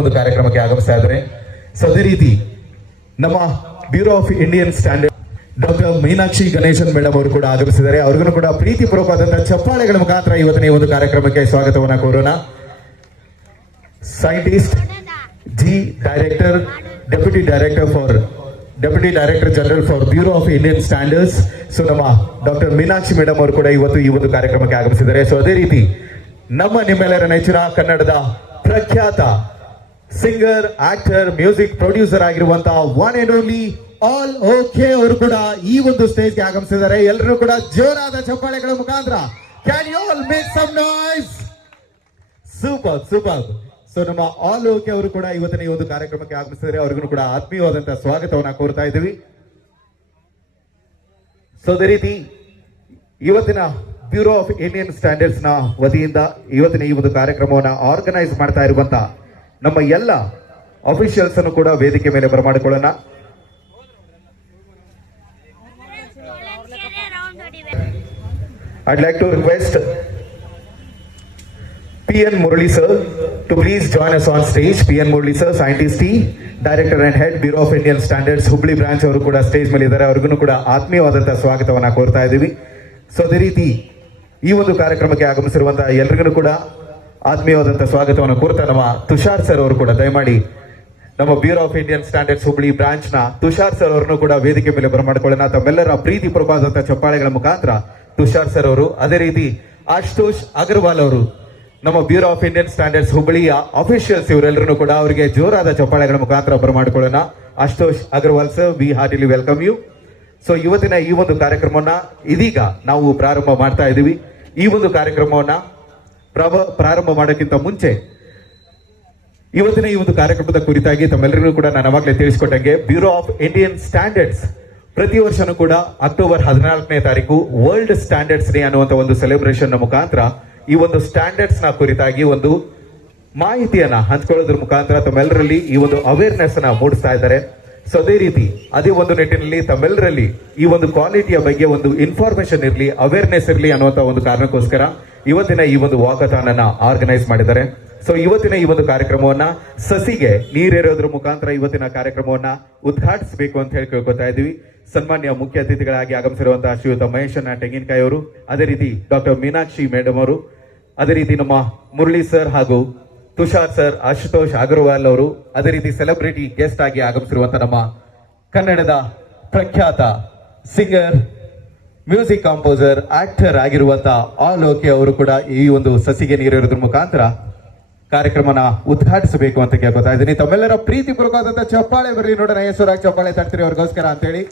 ಒಂದು ಕಾರ್ಯಕ್ರಮಕ್ಕೆ ಆಗಮಿಸ್ತಾ ಇದ್ದಾರೆ. ಸೊ ಅದೇ ರೀತಿ ನಮ್ಮ bureau of Indian standard doctor Meenakshi Ganesan madam ಅವರು ಕೂಡ ಆಗಮಿಸಿದ್ದಾರೆ. ಅವ್ರಿಗೂ ಕೂಡ ಪ್ರೀತಿಪೂರ್ವಕವಾದಂತಹ ಚಪ್ಪಾಳೆಗಳ ಮುಖಾಂತರ ಇವತ್ತಿನ ಈ ಒಂದು ಕಾರ್ಯಕ್ರಮಕ್ಕೆ ಸ್ವಾಗತವನ್ನ ಕೋರೋಣ. Scientist G director deputy director general for bureau of Indian standards. So ನಮ್ಮ ಡಾಕ್ಟರ್ ಮೀನಾಕ್ಷಿ ಮೇಡಮ್ ಅವರು ಕೂಡ ಇವತ್ತು ಈ ಒಂದು ಕಾರ್ಯಕ್ರಮಕ್ಕೆ ಆಗಮಿಸಿದ್ದಾರೆ. ಸೊ ಅದೇ ರೀತಿ ನಿಮ್ಮೆಲ್ಲರ ನೆಚ್ಚಿನ ಕನ್ನಡದ ಪ್ರಖ್ಯಾತ ಸಿಂಗರ್, ಆಕ್ಟರ್, ಮ್ಯೂಸಿಕ್ ಪ್ರೊಡ್ಯೂಸರ್ ಆಗಿರುವಂತಹ one and only all okay ಅವರು ಕೂಡ ಈ ಒಂದು ಸ್ಟೇಜ್ಗೆ ಆಗಮಿಸಿದ್ದಾರೆ. ಎಲ್ಲರೂ ಕೂಡ ಜೋರಾದ ಚಪ್ಪಾಳೆಗಳ ಮುಖಾಂತರ can you all make some noise. Super. So ನಮ್ಮ ಆಲ್ ಓಕೆ ಅವರು ಕೂಡ ಇವತ್ತಿನ ಈ ಒಂದು ಕಾರ್ಯಕ್ರಮಕ್ಕೆ ಆಗಮಿಸಿದ್ದಾರೆ. ಅವ್ರಿಗೂ ಕೂಡ ಆತ್ಮೀಯವಾದಂತಹ ಸ್ವಾಗತವನ್ನ ಕೋರ್ತಾ ಇದ್ದೀವಿ. ಸೊ ಅದೇ ರೀತಿ ಇವತ್ತಿನ ಬ್ಯೂರೋ ಆಫ್ ಇಂಡಿಯನ್ ಸ್ಟ್ಯಾಂಡರ್ಡ್ಸ್ ನ ವತಿಯಿಂದ ಇವತ್ತಿನ ಈ ಒಂದು ಕಾರ್ಯಕ್ರಮವನ್ನು ಆರ್ಗನೈಸ್ ಮಾಡ್ತಾ ಇರುವಂತಹ ನಮ್ಮ ಎಲ್ಲ ಅಫಿಷಿಯಲ್ಸ್ ಅನ್ನು ಕೂಡ ವೇದಿಕೆ ಮೇಲೆ ಬರಮಾಡಿಕೊಳ್ಳೋಣ. I'd like to request P.N. Murali sir to please join us on stage. P.N. Murali sir, scientist, Director and Head, Bureau of Indian Standards, Hubli branch ಅವರು ಕೂಡ ಸ್ಟೇಜ್ ಮೇಲೆ ಇದ್ದಾರೆ. ಅವ್ರಿಗೂ ಕೂಡ ಆತ್ಮೀಯವಾದಂತಹ ಸ್ವಾಗತವನ್ನ ಕೋರ್ತಾ ಇದ್ದೀವಿ. ಸೊ ಅದೇ ರೀತಿ ಈ ಒಂದು ಕಾರ್ಯಕ್ರಮಕ್ಕೆ ಆಗಮಿಸಿರುವಂತಹ ಎಲ್ಲರಿಗೂ ಕೂಡ ಆತ್ಮೀಯವಾದಂತಹ ಸ್ವಾಗತವನ್ನು ಕೋರ್ತಾ ನಮ್ಮ ತುಷಾರ್ ಸರ್ ಅವರು ಕೂಡ ದಯಮಾಡಿ ನಮ್ಮ bureau of Indian standards Hubli branch ನ ತುಷಾರ್ ಸರ್ ಅವರನ್ನು ಕೂಡ ವೇದಿಕೆ ಮೇಲೆ ಬರಮಾಡಿಕೊಳ್ಳೋಣ. ತಮ್ಮೆಲ್ಲರ ಪ್ರೀತಿಪೂರ್ವಕವಾದಂತಹ ಚಪ್ಪಾಳೆಗಳ ಮುಖಾಂತರ ತುಷಾರ್ ಸರ್ ಅವರು, ಅದೇ ರೀತಿ ಆಶುತೋಷ್ ಅಗರ್ವಾಲ್ ಅವರು, ನಮ್ಮ ಬ್ಯೂರೋ ಆಫ್ ಇಂಡಿಯನ್ ಸ್ಟ್ಯಾಂಡರ್ಡ್ಸ್ ಹುಬ್ಬಳ್ಳಿಯ ಅಫಿಷಿಯಲ್ಸ್, ಇವರೆಲ್ಲರೂ ಕೂಡ ಅವರಿಗೆ ಜೋರಾದ ಚಪ್ಪಾಳೆಗಳ ಮುಖಾಂತರ ಬರಮಾಡಿಕೊಳ್ಳೋಣ. Ashutosh Agarwal sir, we heartily welcome you. So ಇವತ್ತಿನ ಈ ಒಂದು ಕಾರ್ಯಕ್ರಮವನ್ನ ಇದೀಗ ನಾವು ಪ್ರಾರಂಭ ಮಾಡ್ತಾ ಇದ್ದೀವಿ. ಈ ಒಂದು ಕಾರ್ಯಕ್ರಮವನ್ನ ಪ್ರಾರಂಭ ಮಾಡೋಕ್ಕಿಂತ ಮುಂಚೆ ಇವತ್ತಿನ ಈ ಒಂದು ಕಾರ್ಯಕ್ರಮದ ಕುರಿತಾಗಿ ತಮ್ಮೆಲ್ಲರಿಗೂ ಕೂಡ ನಾನು ಅವಾಗಲೇ ತಿಳಿಸಿಕೊಟ್ಟಂಗೆ, ಬ್ಯೂರೋ ಆಫ್ ಇಂಡಿಯನ್ ಸ್ಟ್ಯಾಂಡರ್ಡ್ಸ್ ಪ್ರತಿ ವರ್ಷನೂ ಕೂಡ ಅಕ್ಟೋಬರ್ 14ನೇ ತಾರೀಕು ವರ್ಲ್ಡ್ ಸ್ಟ್ಯಾಂಡರ್ಡ್ಸ್ ಡೇ ಅನ್ನುವಂತ ಒಂದು ಸೆಲೆಬ್ರೇಷನ್ ನ ಮುಖಾಂತರ ಈ ಒಂದು ಸ್ಟ್ಯಾಂಡರ್ಡ್ಸ್ ನ ಕುರಿತಾಗಿ ಒಂದು ಮಾಹಿತಿಯನ್ನ ಹಂಚ್ಕೊಳ್ಳೋದ್ರ ಮುಖಾಂತರ ತಮ್ಮೆಲ್ಲರಲ್ಲಿ ಈ ಒಂದು ಅವೇರ್ನೆಸ್ ಅನ್ನ ಮೂಡಿಸ್ತಾ ಇದ್ದಾರೆ. ಸೊ ಅದೇ ರೀತಿ ಅದೇ ಒಂದು ನಿಟ್ಟಿನಲ್ಲಿ ತಮ್ಮೆಲ್ಲರಲ್ಲಿ ಈ ಒಂದು ಕ್ವಾಲಿಟಿಯ ಬಗ್ಗೆ ಒಂದು ಇನ್ಫಾರ್ಮೇಶನ್ ಇರಲಿ, ಅವೇರ್ನೆಸ್ ಇರಲಿ ಅನ್ನುವಂತ ಒಂದು ಕಾರಣಕ್ಕೋಸ್ಕರ ಇವತ್ತಿನ ಈ ಒಂದು ವಾಕಥಾನ್ ಅನ್ನ ಆರ್ಗನೈಸ್ ಮಾಡಿದ್ದಾರೆ. ಸೊ ಇವತ್ತಿನ ಈ ಒಂದು ಕಾರ್ಯಕ್ರಮವನ್ನ ಸಸಿಗೆ ನೀರೇರೋದ್ರ ಮುಖಾಂತರ ಇವತ್ತಿನ ಕಾರ್ಯಕ್ರಮವನ್ನ ಉದ್ಘಾಟಿಸಬೇಕು ಅಂತ ಹೇಳಿ ಕೇಳ್ಕೊತಾ ಇದ್ದೀವಿ. ಸನ್ಮಾನ್ಯ ಮುಖ್ಯ ಅತಿಥಿಗಳಾಗಿ ಆಗಮಿಸಿರುವಂತಹ ಶ್ರೀಯುತ ಮಹೇಶಣ್ಣ ತೆಂಗಿನಕಾಯಿ ಅವರು, ಅದೇ ರೀತಿ ಡಾಕ್ಟರ್ ಮೀನಾಕ್ಷಿ ಮೇಡಮ್ ಅವರು, ಅದೇ ರೀತಿ ನಮ್ಮ ಮುರಳಿ ಸರ್ ಹಾಗೂ ತುಷಾರ್ ಸರ್, ಆಶುತೋಷ್ ಅಗರ್ವಾಲ್ ಅವರು, ಅದೇ ರೀತಿ ಸೆಲೆಬ್ರಿಟಿ ಗೆಸ್ಟ್ ಆಗಿ ಆಗಮಿಸಿರುವಂತಹ ನಮ್ಮ ಕನ್ನಡದ ಪ್ರಖ್ಯಾತ ಸಿಂಗರ್, ಮ್ಯೂಸಿಕ್ ಕಾಂಪೋಸರ್, ಆಕ್ಟರ್ ಆಗಿರುವಂತಹ ಆಲ್ ಓಕೆ ಅವರು ಕೂಡ ಈ ಒಂದು ಸಸಿಗೆ ನೀರೇರೋದ್ರ ಮುಖಾಂತರ ಕಾರ್ಯಕ್ರಮನ ಉದ್ಘಾಟಿಸಬೇಕು ಅಂತ ಕೇಳ್ಕೊತಾ ಇದ್ದೀನಿ. ತಮ್ಮೆಲ್ಲರ ಪ್ರೀತಿಪೂರ್ವಕವಾದಂತಹ ಚಪ್ಪಾಳೆ ಬರಲಿ ನೋಡೋಣ. ಯಶೋರಾಗಿ ಚಪ್ಪಾಳೆ ತಡ್ತೀರಿ ಅವ್ರಿಗೋಸ್ಕರ ಅಂತೇಳಿ.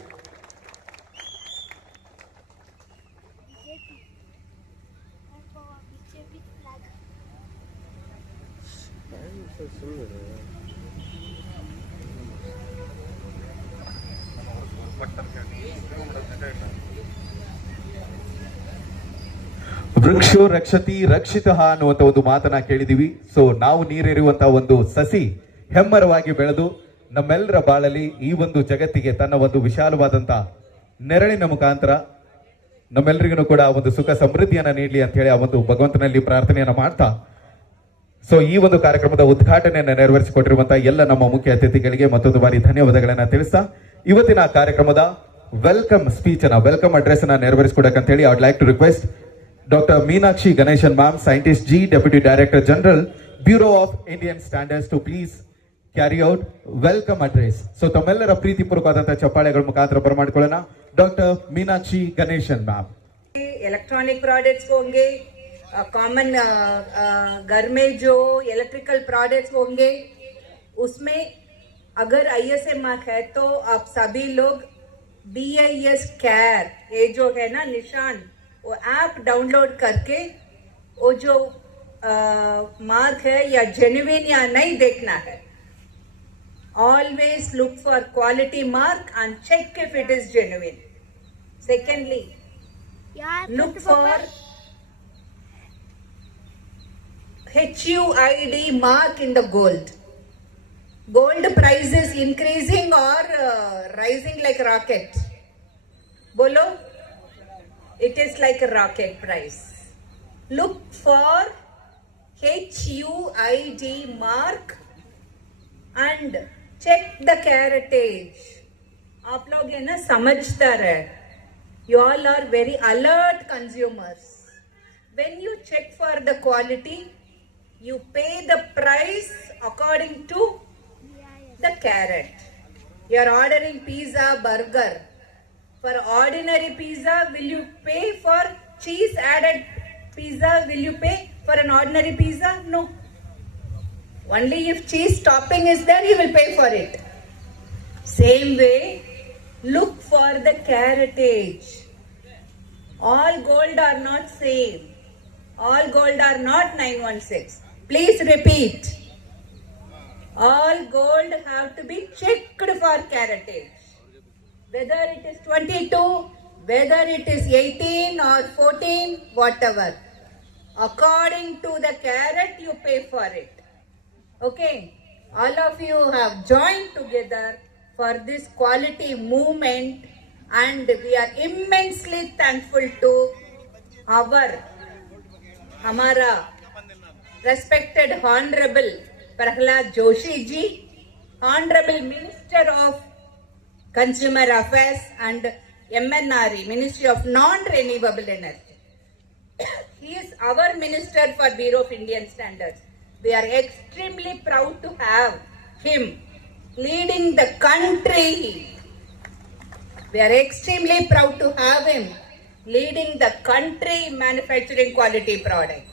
ವೃಕ್ಷೋ ರಕ್ಷತಿ ರಕ್ಷಿತ ಅನ್ನುವಂತ ಒಂದು ಮಾತನ್ನ ಕೇಳಿದೀವಿ. ಸೊ ನಾವು ನೀರಿರುವಂತಹ ಒಂದು ಸಸಿ ಹೆಮ್ಮರವಾಗಿ ಬೆಳೆದು ನಮ್ಮೆಲ್ಲರ ಬಾಳಲ್ಲಿ ಈ ಒಂದು ಜಗತ್ತಿಗೆ ತನ್ನ ಒಂದು ವಿಶಾಲವಾದಂತಹ ನೆರಳಿನ ಮುಖಾಂತರ ನಮ್ಮೆಲ್ಲರಿಗೂ ಕೂಡ ಒಂದು ಸುಖ ಸಮೃದ್ಧಿಯನ್ನ ನೀಡಲಿ ಅಂತ ಹೇಳಿ ಆ ಒಂದು ಭಗವಂತನಲ್ಲಿ ಪ್ರಾರ್ಥನೆಯನ್ನ ಮಾಡ್ತಾ, ಸೊ ಈ ಒಂದು ಕಾರ್ಯಕ್ರಮದ ಉದ್ಘಾಟನೆಯನ್ನು ನೆರವೇರಿಸಿಕೊಟ್ಟಿರುವಂತಹ ಎಲ್ಲ ನಮ್ಮ ಮುಖ್ಯ ಅತಿಥಿಗಳಿಗೆ ಮತ್ತೊಂದು ಬಾರಿ ಧನ್ಯವಾದಗಳನ್ನ ತಿಳಿಸ್ತಾ, ಇವತ್ತಿನ ಕಾರ್ಯಕ್ರಮದ ವೆಲ್ಕಮ್ ಸ್ಪೀಚ್ ಅನ್ನ, ವೆಲ್ಕಮ್ ಅಡ್ರೆಸ್ ಅನ್ನ ನೆರವೇರಿಸಿಕೊಡಕಂತ ಹೇಳಿ I would like to request doctor Meenakshi Ganesan ma'am, scientist G, deputy director general, bureau of Indian standards, to please carry out welcome address. So ತಮ್ಮೆಲ್ಲರ ಪ್ರೀತಿಪೂರ್ವಕವಾದಂತಹ ಚಪ್ಪಾಳೆಗಳ ಮುಖಾಂತರ ಬರಮಾಡಿಕೊಳ್ಳೋಣ. Doctor Meenakshi Ganesan ma'am. Electronic products होंगे, कॉमन घर में जो इलेक्ट्रिकल प्रोडक्ट्स होंगे, उसमें अगर ISI मार्क है तो आप सभी लोग BIS केयर, ये जो है ना निशान, वो ऐप डाउनलोड करके वो जो मार्क है या जेन्युइन या नहीं देखना है. Always look for quality mark and check if it is genuine. Secondly, look for HUID mark in the gold. Gold price is increasing or rising like rocket? Bolo? It is like a rocket price. Look for HUID mark and check the carrotage. आप लोग ये ना समझता रहे. You all are very alert consumers. When you check for the quality, you pay the price according to the carrot. You are ordering pizza, burger. For ordinary pizza, will you pay for cheese added pizza? Will you pay for an ordinary pizza? No. Only if cheese topping is there, you will pay for it. Same way, look for the carrotage. All gold are not same. All gold are not 916. Please repeat. All gold have to be checked for carrotage. Whether it is 22, whether it is 18 or 14, whatever. According to the carat, you pay for it. Okay? All of you have joined together for this quality movement, and we are immensely thankful to Hamara respected Honorable Prahlad Joshi ji, Honorable Minister of Consumer Affairs and MNRE, Ministry of Non-Renewable Energy. He is our Minister for Bureau of Indian Standards. We are extremely proud to have him leading the country. We are extremely proud to have him leading the country manufacturing quality product.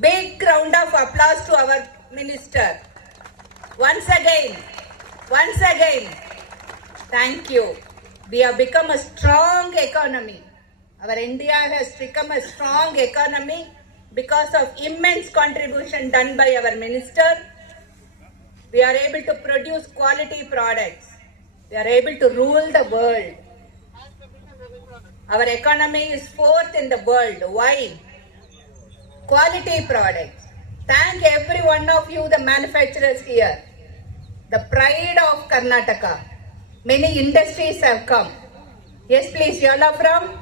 Big round of applause to our minister. Once again, thank you. We have become a strong economy. Our India has become a strong economy because of immense contribution done by our minister. We are able to produce quality products. We are able to rule the world. Our economy is fourth in the world. Why? Quality products. Thank every one of you, the manufacturers here. The pride of Karnataka. Many industries have come. Yes, please, you all are from?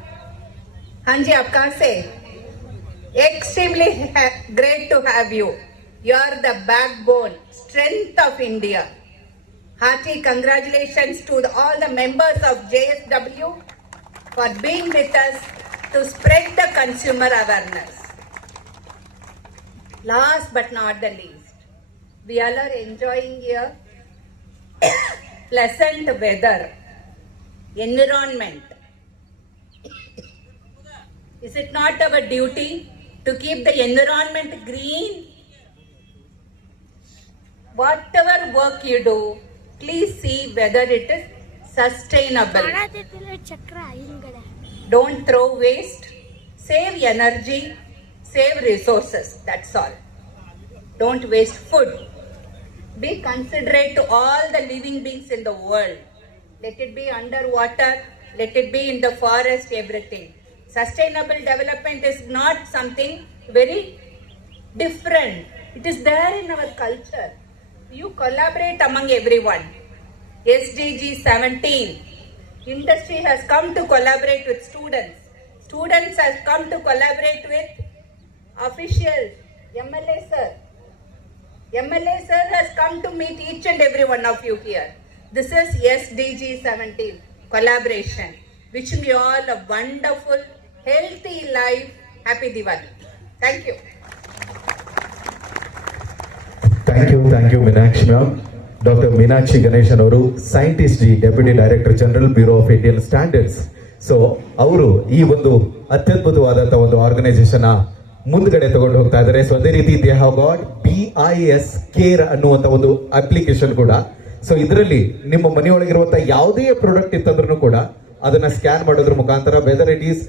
Hanji, aap kahan se? Extremely great to have you. You are the backbone, strength of India. Hearty congratulations to all the members of JSW for being with us to spread the consumer awareness. Last but not the least, we all are enjoying here pleasant weather, environment. Is it not our duty to keep the environment green? Whatever work you do, please see whether it is sustainable. Don't throw waste, save energy, save resources, that's all. Don't waste food. Be considerate to all the living beings in the world. Let it be underwater, let it be in the forest, everything. Sustainable development is not something very different. It is there in our culture. You collaborate among everyone. SDG 17. Industry has come to collaborate with students. Students have come to collaborate with officials. MLA sir. MLA sir has come to meet each and every one of you here. This is SDG 17. Collaboration. Wishing you all a wonderful, healthy life. Happy Diwali. Thank you. Thank you, Meenakshi ma'am. Dr. Meenakshi Ganeshan ಅವರು scientist G, deputy director general bureau of Indian standards. So ಅವರು ಈ ಒಂದು ಅತ್ಯದ್ಭುತವಾದಂತಹ ಒಂದು organisation ಮುಂದ್ಗಡೆ ತಗೊಂಡು ಹೋಗ್ತಾ ಇದ್ದಾರೆ. So ಅದೇ ರೀತಿ they have got BIS care ಅನ್ನುವಂತ ಒಂದು ಅಪ್ಲಿಕೇಶನ್ ಕೂಡ. ಸೊ ಇದರಲ್ಲಿ ನಿಮ್ಮ ಮನೆಯೊಳಗಿರುವಂತಹ ಯಾವುದೇ ಪ್ರಾಡಕ್ಟ್ ಇತ್ತಂದ್ರೂ ಕೂಡ ಅದನ್ನ ಸ್ಕ್ಯಾನ್ ಮಾಡೋದ್ರ ಮುಖಾಂತರ whether it is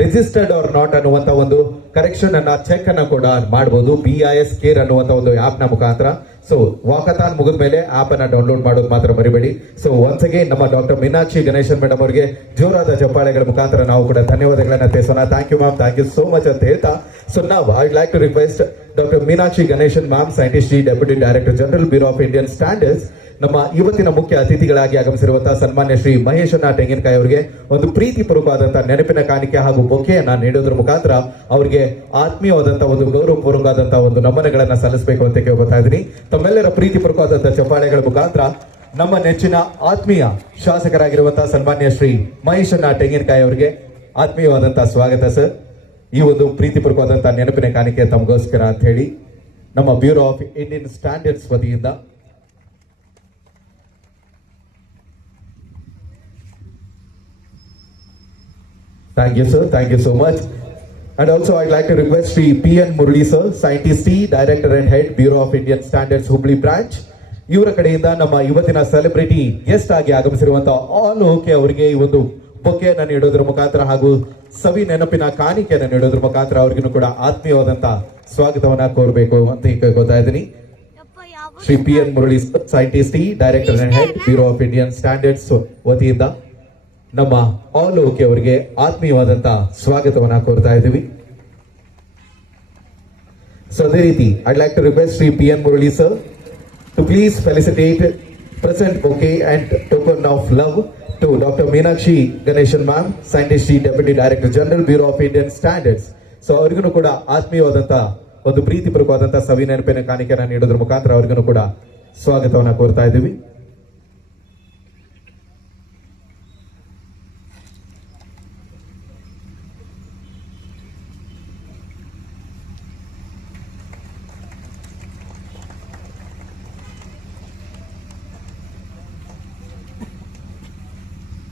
registered or not ಅನ್ನುವಂತ ಒಂದು ಕರೆಕ್ಷನ್ ಅನ್ನ ಚೆಕ್ ಅನ್ನ ಕೂಡ ಮಾಡಬಹುದು BIS ಕೇರ್ ಅನ್ನುವಂತ ಒಂದು ಆಪ್ ನ ಮುಖಾಂತರ. ಸೊ ವಾಕಥಾನ್ ಮುಗಿದ ಮೇಲೆ ಆಪ್ ಅನ್ನ ಡೌನ್ಲೋಡ್ ಮಾಡೋದು ಮಾತ್ರ ಮರಿಬೇಡಿ. ಸೊ ಒನ್ಸ್ ಅಗೇನ್ ನಮ್ಮ ಡಾಕ್ಟರ್ ಮೀನಾಕ್ಷಿ ಗಣೇಶನ್ ಮೇಡಮ್ ಅವರಿಗೆ ಜೋರಾದ ಚಪ್ಪಾಳೆಗಳ ಮುಖಾಂತರ ನಾವು ಕೂಡ ಧನ್ಯವಾದಗಳನ್ನ ತಿಳಿಸೋಣ. Thank you ma'am, thank you so much ಅಂತ ಹೇಳ್ತಾ, ಸೊ ನಾವು I like to request doctor Meenakshi Ganesan ma'am, scientist G, deputy director general bureau of Indian standards. ನಮ್ಮ ಇವತ್ತಿನ ಮುಖ್ಯ ಅತಿಥಿಗಳಾಗಿ ಆಗಮಿಸಿರುವಂತಹ ಸನ್ಮಾನ್ಯ ಶ್ರೀ ಮಹೇಶಣ್ಣ ತೆಂಗಿನಕಾಯಿ ಅವರಿಗೆ ಒಂದು ಪ್ರೀತಿಪೂರ್ವಕವಾದಂತಹ ನೆನಪಿನ ಕಾಣಿಕೆ ಹಾಗೂ ಬೊಕೆಯನ್ನ ನೀಡೋದ್ರ ಮುಖಾಂತರ ಅವರಿಗೆ ಆತ್ಮೀಯವಾದಂತಹ ಒಂದು ಗೌರವಪೂರ್ವಕವಾದಂತಹ ಒಂದು ನಮನಗಳನ್ನ ಸಲ್ಲಿಸಬೇಕು ಅಂತ ಕೇಳ್ಕೊತಾ ಇದ್ದೀನಿ. ತಮ್ಮೆಲ್ಲರ ಪ್ರೀತಿಪೂರ್ವಕವಾದಂತಹ ಚಪ್ಪಾಳೆಗಳ ಮುಖಾಂತರ ನಮ್ಮ ನೆಚ್ಚಿನ ಆತ್ಮೀಯ ಶಾಸಕರಾಗಿರುವಂತಹ ಸನ್ಮಾನ್ಯ ಶ್ರೀ ಮಹೇಶಣ್ಣ ತೆಂಗಿನಕಾಯಿ ಅವರಿಗೆ ಆತ್ಮೀಯವಾದಂತಹ ಸ್ವಾಗತ ಸರ್. ಈ ಒಂದು ಪ್ರೀತಿಪೂರ್ವಕವಾದಂತಹ ನೆನಪಿನ ಕಾಣಿಕೆ ತಮಗೋಸ್ಕರ ಅಂತ ಹೇಳಿ ನಮ್ಮ ಬ್ಯೂರೋ ಆಫ್ ಇಂಡಿಯನ್ ಸ್ಟ್ಯಾಂಡರ್ಡ್ಸ್ ವತಿಯಿಂದ thank you sir, thank you so much. And also I'd like to request Sri P.N. Murali sir, Scientist T, Director and Head, Bureau of Indian Standards, Hubli Branch. ಇವರ ಕಡೆಯಿಂದ ನಮ್ಮ ಇವತ್ತಿನ celebrity guest ಆಗಿ ಆಗಮಿಸಿರುವಂತಹ all okay ಅವರಿಗೆ ಈ ಒಂದು ಬೊಕೆಯನ್ನು ನೀಡೋದ್ರ ಮುಖಾಂತರ ಹಾಗೂ ಸವಿ ನೆನಪಿನ ಕಾಣಿಕೆಯನ್ನು ನೀಡೋದ್ರ ಮುಖಾಂತರ ಅವ್ರಿಗೂ ಕೂಡ ಆತ್ಮೀಯವಾದಂತಹ ಸ್ವಾಗತವನ್ನ ಕೋರಬೇಕು ಅಂತ ಕೇಳ್ಕೊತಾ ಇದ್ದೀನಿ. Shri P.N. Murali sir, Scientist T, Director and Head, Bureau of Indian Standards ವತಿಯಿಂದ ನಮ್ಮ ಆಲ್ ಓಕೆ ಅವರಿಗೆ ಆತ್ಮೀಯವಾದಂತಹ ಸ್ವಾಗತವನ್ನ ಕೋರ್ತಾ ಇದ್ದೀವಿ. ಸೊ ಅದೇ ರೀತಿ I'd like to request Shri P.N. Murali sir to please felicitate present bouquet and token of love to Dr. Meenakshi Ganeshan ma'am, Scientist Deputy Director General, Bureau of Indian Standards. So ಅವ್ರಿಗೂ ಕೂಡ ಆತ್ಮೀಯವಾದಂತಹ ಒಂದು ಪ್ರೀತಿಪೂರ್ವಕವಾದಂತಹ ಸವಿ ನೆನಪಿನ ಕಾಣಿಕೆಯನ್ನು ನೀಡೋದ್ರ ಮುಖಾಂತರ ಅವ್ರಿಗೂ ಕೂಡ ಸ್ವಾಗತವನ್ನ ಕೋರ್ತಾ ಇದ್ದೀವಿ.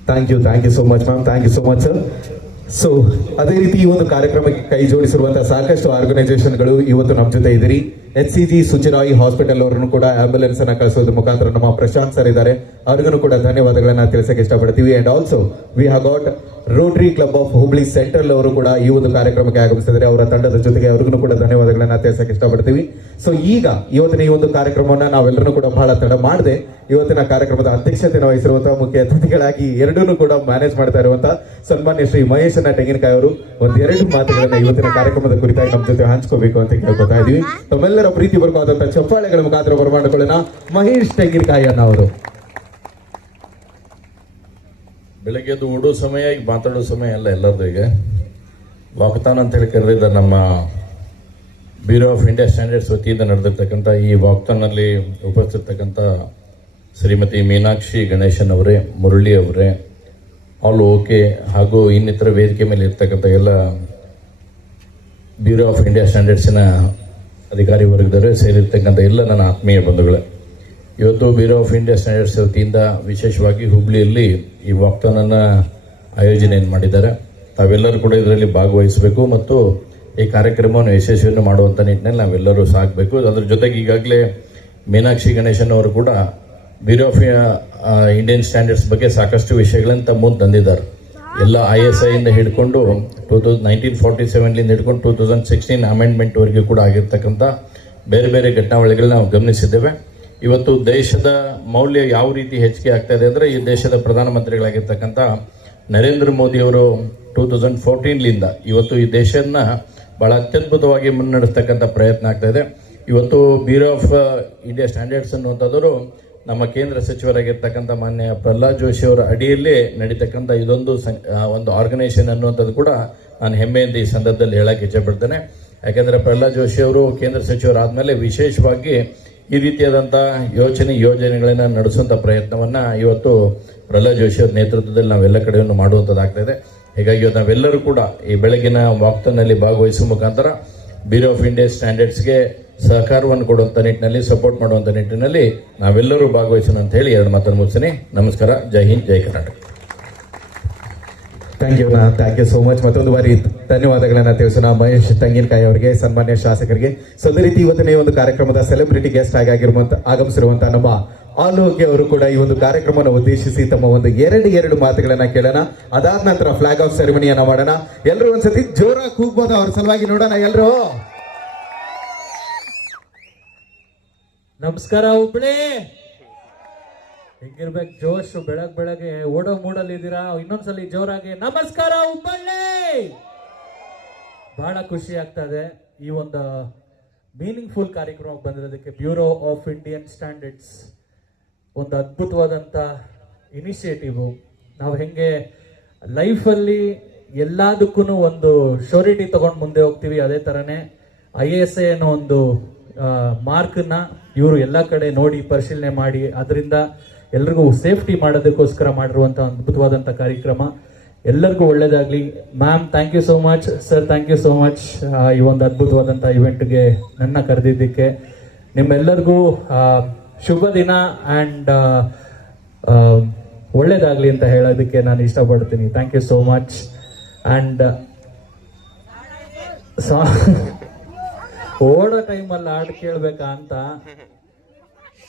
Thank you so much ma'am, thank you so much sir. So ಅದೇ ರೀತಿ ಈ ಒಂದು ಕಾರ್ಯಕ್ರಮಕ್ಕೆ ಕೈ ಜೋಡಿಸಿರುವಂತಹ ಸಾಕಷ್ಟು ಆರ್ಗನೈಸೇಷನ್ಗಳು ಇವತ್ತು ನಮ್ಮ ಜೊತೆ ಇದ್ದೀರಿ. HCG ಸುಚಿರಾಯಿ ಹಾಸ್ಪಿಟಲ್ ಅವರನ್ನು ಕೂಡ ಆಂಬ್ಯುಲೆನ್ಸ್ ಅನ್ನ ಕಳಿಸೋದ್ರ ಮುಖಾಂತರ ನಮ್ಮ ಪ್ರಶಾಂತ್ ಸರ್ ಇದ್ದಾರೆ, ಅವ್ರಿಗೂ ಕೂಡ ಧನ್ಯವಾದಗಳನ್ನ ತಿಳಿಸಕ್ಕೆ ಇಷ್ಟಪಡ್ತೀವಿ. And also we have got Rotary club of Hubli central ಅವರು ಕೂಡ ಈ ಒಂದು ಕಾರ್ಯಕ್ರಮಕ್ಕೆ ಆಗಮಿಸಿದ್ದಾರೆ, ಅವರ ತಂಡದ ಜೊತೆಗೆ ಅವ್ರಿಗೂ ಕೂಡ ಧನ್ಯವಾದಗಳನ್ನ ತಿಳಿಸಕ್ಕೆ ಇಷ್ಟಪಡ್ತೀವಿ. ಸೊ ಈಗ ಇವತ್ತಿನ ಈ ಒಂದು ಕಾರ್ಯಕ್ರಮವನ್ನ ನಾವೆಲ್ಲರೂ ಕೂಡ ಬಹಳ ತಡ ಮಾಡದೆ ಇವತ್ತಿನ ಕಾರ್ಯಕ್ರಮದ ಅಧ್ಯಕ್ಷತೆಯನ್ನು ವಹಿಸಿರುವಂತಹ ಮುಖ್ಯ ಅತಿಥಿಗಳಾಗಿ ಎರಡೂ ಕೂಡ ಮ್ಯಾನೇಜ್ ಮಾಡ್ತಾ ಇರುವಂತಹ ಸನ್ಮಾನ್ಯ ಶ್ರೀ ಮಹೇಶಣ್ಣ ತೆಂಗಿನಕಾಯಿ ಅವರು ಒಂದೆರಡು ಮಾತುಗಳನ್ನ ಇವತ್ತಿನ ಕಾರ್ಯಕ್ರಮದ ಕುರಿತಾಗಿ ನಮ್ಮ ಜೊತೆ ಹಂಚ್ಕೋಬೇಕು ಅಂತ ಕೇಳ್ಕೊತಾ ಇದೀವಿ. ತಮ್ಮೆಲ್ಲರ ಪ್ರೀತಿಪೂರ್ವಕವಾದಂತಹ ಚಪ್ಪಾಳೆಗಳ ಮುಖಾಂತರ ಬರಮಾಡಿಕೊಳ್ಳೋಣ ಮಹೇಶ್ ತೆಂಗಿನಕಾಯಿ ಅಣ್ಣ ಅವರು. ಬೆಳಗ್ಗೆದ್ದು ಓಡೋ ಸಮಯ, ಈಗ ಮಾತಾಡೋ ಸಮಯ ಅಲ್ಲ ಎಲ್ಲರದು. ಈಗ ವಾಕ್ತಾನ್ ಅಂತ ಹೇಳಿ ಕರೆದಿದ್ದ ನಮ್ಮ ಬ್ಯೂರೋ ಆಫ್ ಇಂಡಿಯಾ ಸ್ಟ್ಯಾಂಡರ್ಡ್ಸ್ ವತಿಯಿಂದ ನಡೆದಿರ್ತಕ್ಕಂಥ ಈ ವಾಕ್ತಾನ್ನಲ್ಲಿ ಉಪಸ್ಥಿತಕ್ಕಂಥ ಶ್ರೀಮತಿ ಮೀನಾಕ್ಷಿ ಗಣೇಶನ್ ಅವರೇ, ಮುರಳಿ ಅವರೇ, ಆಲ್ ಓಕೆ ಹಾಗೂ ಇನ್ನಿತರ ವೇದಿಕೆ ಮೇಲೆ ಇರ್ತಕ್ಕಂಥ ಎಲ್ಲ ಬ್ಯೂರೋ ಆಫ್ ಇಂಡಿಯಾ ಸ್ಟ್ಯಾಂಡರ್ಡ್ಸಿನ ಅಧಿಕಾರಿ ವರ್ಗದವರೇ ಸೇರಿರ್ತಕ್ಕಂಥ ಎಲ್ಲ ನನ್ನ ಆತ್ಮೀಯ ಬಂಧುಗಳೇ, ಇವತ್ತು ಬ್ಯೂರೋ ಆಫ್ ಇಂಡಿಯಾ ಸ್ಟ್ಯಾಂಡರ್ಡ್ಸ್ ವತಿಯಿಂದ ವಿಶೇಷವಾಗಿ ಹುಬ್ಳಿಯಲ್ಲಿ ಈ ವಾಕ್ತಾನನ್ನು ಆಯೋಜನೆಯನ್ನು ಮಾಡಿದ್ದಾರೆ. ತಾವೆಲ್ಲರೂ ಕೂಡ ಇದರಲ್ಲಿ ಭಾಗವಹಿಸಬೇಕು ಮತ್ತು ಈ ಕಾರ್ಯಕ್ರಮವನ್ನು ಯಶಸ್ವಿಯನ್ನು ಮಾಡುವಂಥ ನಿಟ್ಟಿನಲ್ಲಿ ನಾವೆಲ್ಲರೂ ಸಾಗಬೇಕು. ಅದರ ಜೊತೆಗೆ ಈಗಾಗಲೇ ಮೀನಾಕ್ಷಿ ಗಣೇಶನ್ ಅವರು ಕೂಡ ಬ್ಯೂರೋ ಆಫ್ ಇಂಡಿಯನ್ ಸ್ಟ್ಯಾಂಡರ್ಡ್ಸ್ ಬಗ್ಗೆ ಸಾಕಷ್ಟು ವಿಷಯಗಳನ್ನು ತಮ್ಮ ಮುಂದೆ ತಂದಿದ್ದಾರೆ. ಎಲ್ಲ ISI ಇಂದ ಹಿಡ್ಕೊಂಡು 1947 ಹಿಡ್ಕೊಂಡು 2016 ಅಮೆಂಡ್ಮೆಂಟ್ವರೆಗೂ ಕೂಡ ಆಗಿರ್ತಕ್ಕಂಥ ಬೇರೆ ಬೇರೆ ಘಟನಾವಳಿಗಳನ್ನ ನಾವು ಗಮನಿಸಿದ್ದೇವೆ. ಇವತ್ತು ದೇಶದ ಮೌಲ್ಯ ಯಾವ ರೀತಿ ಹೆಚ್ಚಿಗೆ ಆಗ್ತಾ ಇದೆ ಅಂದರೆ, ಈ ದೇಶದ ಪ್ರಧಾನಮಂತ್ರಿಗಳಾಗಿರ್ತಕ್ಕಂಥ ನರೇಂದ್ರ ಮೋದಿ ಅವರು 2014 ಇವತ್ತು ಈ ದೇಶನ ಬಹಳ ಅತ್ಯದ್ಭುತವಾಗಿ ಮುನ್ನಡೆಸ್ತಕ್ಕಂಥ ಪ್ರಯತ್ನ ಆಗ್ತಾ ಇದೆ. ಇವತ್ತು ಬ್ಯೂರೋ ಆಫ್ ಇಂಡಿಯಾ ಸ್ಟ್ಯಾಂಡರ್ಡ್ಸ್ ಅನ್ನುವಂಥದ್ದು ನಮ್ಮ ಕೇಂದ್ರ ಸಚಿವರಾಗಿರ್ತಕ್ಕಂಥ ಮಾನ್ಯ ಪ್ರಹ್ಲಾದ್ ಜೋಶಿ ಅವರ ಅಡಿಯಲ್ಲೇ ನಡೀತಕ್ಕಂಥ ಇದೊಂದು ಒಂದು ಆರ್ಗನೈಸೇಷನ್ ಅನ್ನುವಂಥದ್ದು ಕೂಡ ನಾನು ಹೆಮ್ಮೆಯಿಂದ ಈ ಸಂದರ್ಭದಲ್ಲಿ ಹೇಳಕ್ಕೆ ಇಚ್ಛೆಪಡ್ತೇನೆ. ಯಾಕೆಂದರೆ ಪ್ರಹ್ಲಾದ್ ಜೋಶಿ ಅವರು ಕೇಂದ್ರ ಸಚಿವರಾದಮೇಲೆ ವಿಶೇಷವಾಗಿ ಈ ರೀತಿಯಾದಂಥ ಯೋಜನೆಗಳನ್ನು ನಡೆಸುವಂಥ ಪ್ರಯತ್ನವನ್ನು ಇವತ್ತು ಪ್ರಹ್ಲಾದ್ ಜೋಶಿ ಅವರ ನೇತೃತ್ವದಲ್ಲಿ ನಾವೆಲ್ಲ ಕಡೆಯನ್ನು ಮಾಡುವಂಥದ್ದಾಗ್ತಾಯಿದೆ. ಹೀಗಾಗಿ ನಾವೆಲ್ಲರೂ ಕೂಡ ಈ ಬೆಳಗಿನ ವಾಕ್ತಾನ್ನಲ್ಲಿ ಭಾಗವಹಿಸುವ ಮುಖಾಂತರ ಬ್ಯೂರೋ ಆಫ್ ಇಂಡಿಯಾ ಸ್ಟ್ಯಾಂಡರ್ಡ್ಸ್ಗೆ ಸಹಕಾರವನ್ನು ಕೊಡುವಂಥ ನಿಟ್ಟಿನಲ್ಲಿ, ಸಪೋರ್ಟ್ ಮಾಡುವಂಥ ನಿಟ್ಟಿನಲ್ಲಿ ನಾವೆಲ್ಲರೂ ಭಾಗವಹಿಸೋಣ ಅಂತ ಹೇಳಿ ಎರಡು ಮಾತನ್ನು ಮುಗಿಸ್ತೀನಿ. ನಮಸ್ಕಾರ. ಜೈ ಹಿಂದ್, ಜೈ Karnataka. Thank you so much. ಮತ್ತೊಂದು ಬಾರಿ ಧನ್ಯವಾದಗಳನ್ನ ತಿಳಿಸೋಣ ಮಹೇಶ್ ತೆಂಗಿನಕಾಯಿ ಅವರಿಗೆ, ಸನ್ಮಾನ್ಯ ಶಾಸಕರಿಗೆ. ಸೊ ಅದೇ ರೀತಿ ಇವತ್ತಿನ ಈ ಒಂದು ಕಾರ್ಯಕ್ರಮದ ಸೆಲೆಬ್ರಿಟಿ ಗೆಸ್ಟ್ ಆಗಿ ಆಗಮಿಸಿರುವಂತಹ ನಮ್ಮ ಆಲೋಕ್ಯ ಅವರು ಕೂಡ ಈ ಒಂದು ಕಾರ್ಯಕ್ರಮವನ್ನು ಉದ್ದೇಶಿಸಿ ತಮ್ಮ ಒಂದು ಎರಡು ಮಾತುಗಳನ್ನ ಕೇಳೋಣ. ಅದಾದ ನಂತರ ಫ್ಲಾಗ್ ಆಫ್ ಸೆರೆಮನಿಯನ್ನ ಮಾಡೋಣ. ಎಲ್ಲರೂ ಒಂದ್ಸತಿ ಜೋರಾಗಿ ಕೂಗ್ಬೋದು ಅವ್ರ ಸಲುವಾಗಿ ನೋಡೋಣ. ಎಲ್ಲರೂ ನಮಸ್ಕಾರ. ಹುಬ್ಳಿ ಹೆಂಗಿರ್ಬೇಕು ಜೋಶ್, ಬೆಳಗ್ಗೆ ಓಡೋ ಮೂಡಲ್ಲಿ ಇದ್ದೀರಾ. ಇನ್ನೊಂದ್ಸಲಿ ಜೋರಾಗಿ ನಮಸ್ಕಾರ ಹುಬ್ಬಳ್ಳಿ. ಬಹಳ ಖುಷಿ ಆಗ್ತಾ ಇದೆ ಈ ಒಂದು ಮೀನಿಂಗ್ಫುಲ್ ಕಾರ್ಯಕ್ರಮ ಬಂದಿರೋದಕ್ಕೆ. ಬ್ಯೂರೋ ಆಫ್ ಇಂಡಿಯನ್ ಸ್ಟ್ಯಾಂಡರ್ಡ್ಸ್ ಒಂದು ಅದ್ಭುತವಾದಂಥ ಇನಿಷಿಯೇಟಿವು. ನಾವು ಹೆಂಗೆ ಲೈಫಲ್ಲಿ ಎಲ್ಲದಕ್ಕೂ ಒಂದು ಶೋರಿಟಿ ತಗೊಂಡು ಮುಂದೆ ಹೋಗ್ತೀವಿ, ಅದೇ ಥರನೇ IASA ಅನ್ನೋ ಒಂದು ಮಾರ್ಕನ್ನ ಇವರು ಎಲ್ಲ ಕಡೆ ನೋಡಿ ಪರಿಶೀಲನೆ ಮಾಡಿ ಅದರಿಂದ ಎಲ್ರಿಗೂ ಸೇಫ್ಟಿ ಮಾಡೋದಕ್ಕೋಸ್ಕರ ಮಾಡಿರುವಂಥ ಒಂದು ಅದ್ಭುತವಾದಂಥ ಕಾರ್ಯಕ್ರಮ. ಎಲ್ಲರಿಗೂ ಒಳ್ಳೇದಾಗಲಿ. Ma'am thank you so much, sir thank you so much ಈ ಒಂದು ಅದ್ಭುತವಾದಂಥ ಇವೆಂಟ್ಗೆ ನನ್ನ ಕರೆದಿದ್ದಕ್ಕೆ. ನಿಮ್ಮೆಲ್ಲರಿಗೂ ಶುಭ ದಿನ ಆ್ಯಂಡ್ ಒಳ್ಳೇದಾಗಲಿ ಅಂತ ಹೇಳೋದಕ್ಕೆ ನಾನು ಇಷ್ಟಪಡ್ತೀನಿ. Thank you so much. And ಓಡೋ ಟೈಮಲ್ಲಿ ಹಾಡು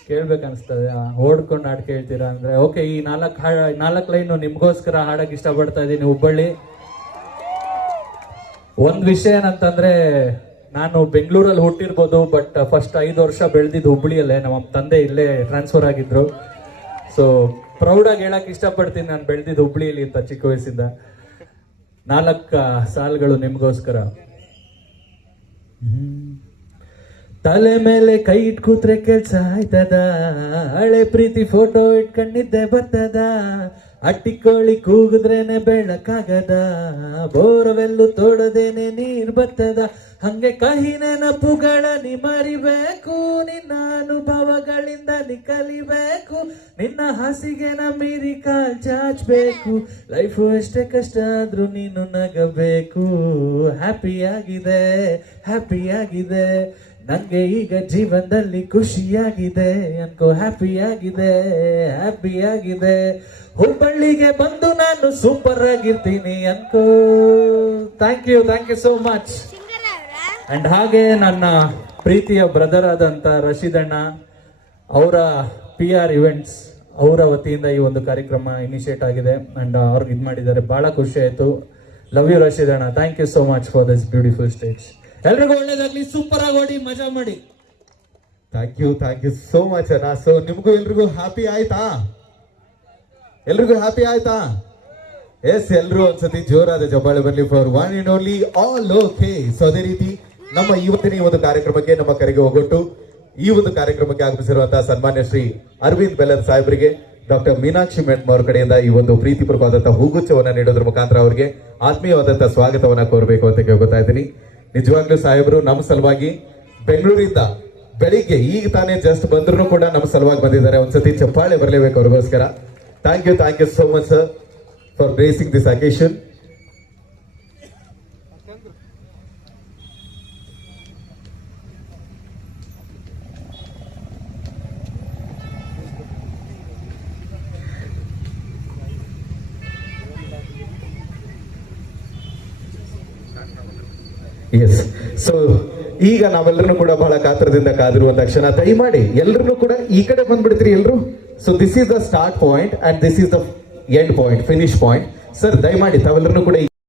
ಕೇಳ್ಬೇಕನ್ಸ್ತದೆ. ಓಡ್ಕೊಂಡು ಹಾಡು ಕೇಳ್ತೀರಾ ಅಂದ್ರೆ ಓಕೆ. ಈ 4 ಲೈನು ನಿಮ್ಗೋಸ್ಕರ ಹಾಡಕ್ಕೆ ಇಷ್ಟಪಡ್ತಾ ಇದ್ದೀನಿ. ಹುಬ್ಬಳ್ಳಿ ಒಂದ್ ವಿಷಯ ಏನಂತಂದ್ರೆ, ನಾನು ಬೆಂಗಳೂರಲ್ಲಿ ಹುಟ್ಟಿರ್ಬೋದು, ಬಟ್ ಫಸ್ಟ್ 5 ವರ್ಷ ಬೆಳೆದಿದ್ದು ಹುಬ್ಬಳ್ಳಿಯಲ್ಲೇ. ನಮ್ಮ ತಂದೆ ಇಲ್ಲೇ ಟ್ರಾನ್ಸ್ಫರ್ ಆಗಿದ್ರು. ಸೊ ಪ್ರೌಡಾಗಿ ಹೇಳಕ್ ಇಷ್ಟಪಡ್ತೀನಿ, ನಾನು ಬೆಳೆದಿದ್ದು ಹುಬ್ಬಳ್ಳಿಯಲ್ಲಿ ಅಂತ ಚಿಕ್ಕ ವಯಸ್ಸಿಂದ. 4 ಸಾಲುಗಳು ನಿಮ್ಗೋಸ್ಕರ. ತಲೆ ಮೇಲೆ ಕೈ ಇಟ್ ಕೂತ್ರೆ ಕೆಲ್ಸ ಆಯ್ತದ, ಹಳೆ ಪ್ರೀತಿ ಫೋಟೋ ಇಟ್ಕೊಂಡಿದ್ದೆ ಬರ್ತದ, ಅಟ್ಟಿಕೋಳಿ ಕೂಗಿದ್ರೇನೆ ಬೆಳಕಾಗದ, ಬೋರವೆಲ್ಲು ತೋಡದೇನೆ ನೀರ್ ಬರ್ತದ, ಹಂಗೆ ಕಹಿ ನೆನಪುಗಳ ನೀ ಮರಿಬೇಕು, ನಿನ್ನ ಅನುಭವಗಳಿಂದ ನೀ ಕಲಿಬೇಕು, ನಿನ್ನ ಹಾಸಿಗೆನ ಮೀರಿ ಕಾಲ್ ಚಾಚಬೇಕು, ಲೈಫು ಎಷ್ಟೇ ಕಷ್ಟ ಆದ್ರೂ ನೀನು ನಗಬೇಕು. ಹ್ಯಾಪಿಯಾಗಿದೆ ನಂಗೆ ಈಗ ಜೀವನದಲ್ಲಿ ಖುಷಿಯಾಗಿದೆ ಅನ್ಕೋ. ಹ್ಯಾಪಿಯಾಗಿದೆ ಹುಬ್ಬಳ್ಳಿಗೆ ಬಂದು ನಾನು ಸೂಪರ್ ಆಗಿರ್ತೀನಿ ಅನ್ಕೋ. Thank you so much. And ಹಾಗೆ ನನ್ನ ಪ್ರೀತಿಯ ಬ್ರದರ್ ಆದಂತ ರಶೀದ್ ಅಣ್ಣ ಅವರ PR ಇವೆಂಟ್ಸ್ ಅವರ ವತಿಯಿಂದ ಈ ಒಂದು ಕಾರ್ಯಕ್ರಮ ಇನಿಷಿಯೇಟ್ ಆಗಿದೆ ಅಂಡ್ ಅವ್ರಿಗೆ ಇದು ಮಾಡಿದ್ದಾರೆ. ಬಹಳ ಖುಷಿ ಆಯ್ತು. ಲವ್ ಯು ರಶೀದ್ ಅಣ್ಣ. Thank you so much for this beautiful stage. ಎಲ್ರಿಗೂ ಒಳ್ಳೇದಾಗ್ಲಿ, ಸೂಪರ್ ಆಗಿ ಓಡಿ ಮಜಾ ಮಾಡಿ. ಥ್ಯಾಂಕ್ ಯು ಸೋ ಮಚ್ ಅಣ್ಣ. ಸೊ ನಿಮಗೂ ಎಲ್ರಿಗೂ ಹ್ಯಾಪಿ ಆಯ್ತಾ? ಎಸ್, ಎಲ್ರು ಒಂದ್ಸತಿ ಜೋರಾದ ಜಬ್ಬಾಳೆ ಬರ್ಲಿ for one and only all okay. So ಅದೇ ರೀತಿ ನಮ್ಮ ಇವತ್ತಿನ ಈ ಒಂದು ಕಾರ್ಯಕ್ರಮಕ್ಕೆ ನಮ್ಮ ಕರೆಗೆ ಹೋಗೊಟ್ಟು ಈ ಒಂದು ಕಾರ್ಯಕ್ರಮಕ್ಕೆ ಆಗಮಿಸಿರುವಂತಹ ಸನ್ಮಾನ್ಯ ಶ್ರೀ ಅರವಿಂದ್ ಬೆಲ್ಲರ್ ಸಾಹೇಬರಿಗೆ ಡಾಕ್ಟರ್ ಮೀನಾಕ್ಷಿ ಮೇಡಮ್ ಅವರ ಕಡೆಯಿಂದ ಈ ಒಂದು ಪ್ರೀತಿಪೂರ್ವಕವಾದಂತಹ ಹೂಗುಚ್ಛವನ್ನ ನೀಡೋದ್ರ ಮುಖಾಂತರ ಅವರಿಗೆ ಆತ್ಮೀಯವಾದಂತಹ ಸ್ವಾಗತವನ್ನ ಕೋರಬೇಕು ಅಂತ ಕೇಳ್ಕೊತಾ ಇದ್ದೀನಿ. ನಿಜವಾಗ್ಲೂ ಸಾಹೇಬರು ನಮ್ಮ ಸಲುವಾಗಿ ಬೆಂಗಳೂರಿಂದ ಬೆಳಿಗ್ಗೆ ಈಗ ತಾನೇ ಜಸ್ಟ್ ಬಂದ್ರು ಕೂಡ ನಮ್ಮ ಸಲುವಾಗಿ ಬಂದಿದ್ದಾರೆ. ಒಂದ್ಸತಿ ಚಪ್ಪಾಳೆ ಬರಲೇಬೇಕು ಅವ್ರಿಗೋಸ್ಕರ. Thank you so much sir for gracing this occasion. Yes, so ಈಗ ನಾವೆಲ್ಲರೂ ಕೂಡ ಬಹಳ ಕಾತರದಿಂದ ಕಾದಿರುವಂತ ಕ್ಷಣ. ದಯಮಾಡಿ ಎಲ್ಲರೂ ಕೂಡ ಈ ಕಡೆ ಬಂದ್ಬಿಡ್ತೀರಿ ಎಲ್ರು. So this is the start point and this is the end point, finish point. Sir ದಯಮಾಡಿ ತಾವೆಲ್ಲರೂ ಕೂಡ